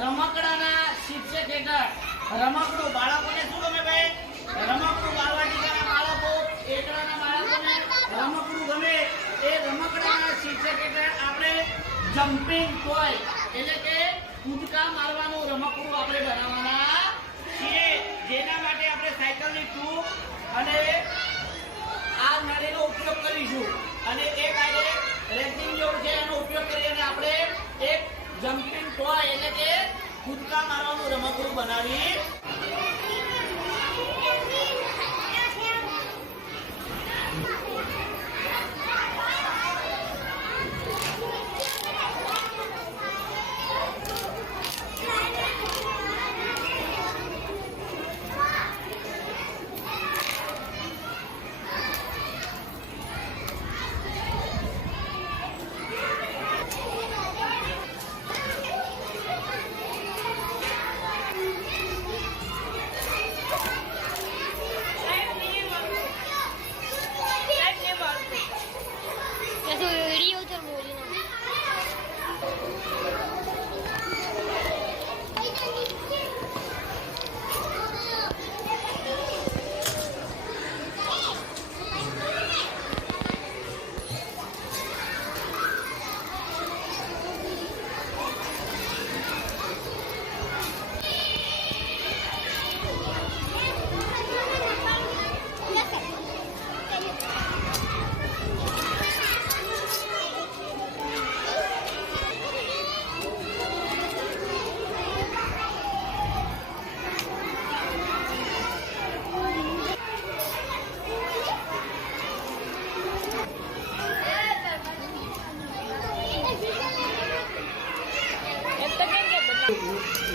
રમકડાના શીર્ષક હેઠળ રમકડું બાળકોને શું ગમે ભાઈ? રમકડું બાળવાટિકાના બાળકો, એકડાના બાળકોને રમકડું ગમે. એ રમકડાના શીર્ષક હેઠળ આપણે જમ્પિંગ ટોય એટલે કે કૂદકા મારવાનું રમકડું આપણે બનાવવાના છીએ. જેના માટે આપણે સાયકલની ટ્યુબ અને આ નળીનો ઉપયોગ કરીશું અને એક આજે રેસિંગ જેવું છે એનો ઉપયોગ કરીને આપણે એક જમ્પિંગ ટોય એટલે કે કૂદકા મારવાનું રમકડું બનાવી.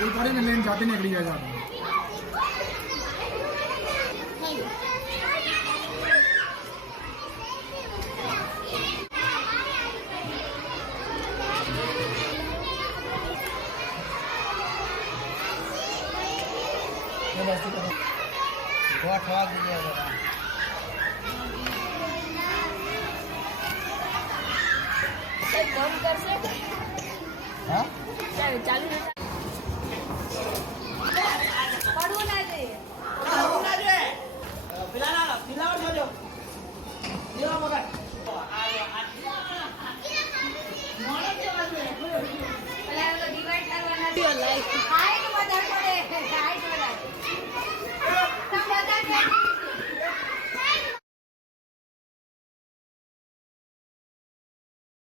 उतारे में लेन जाते निकली जाएगा. ચાલુ પડવું ના જોઈએ. પેલા જોજો.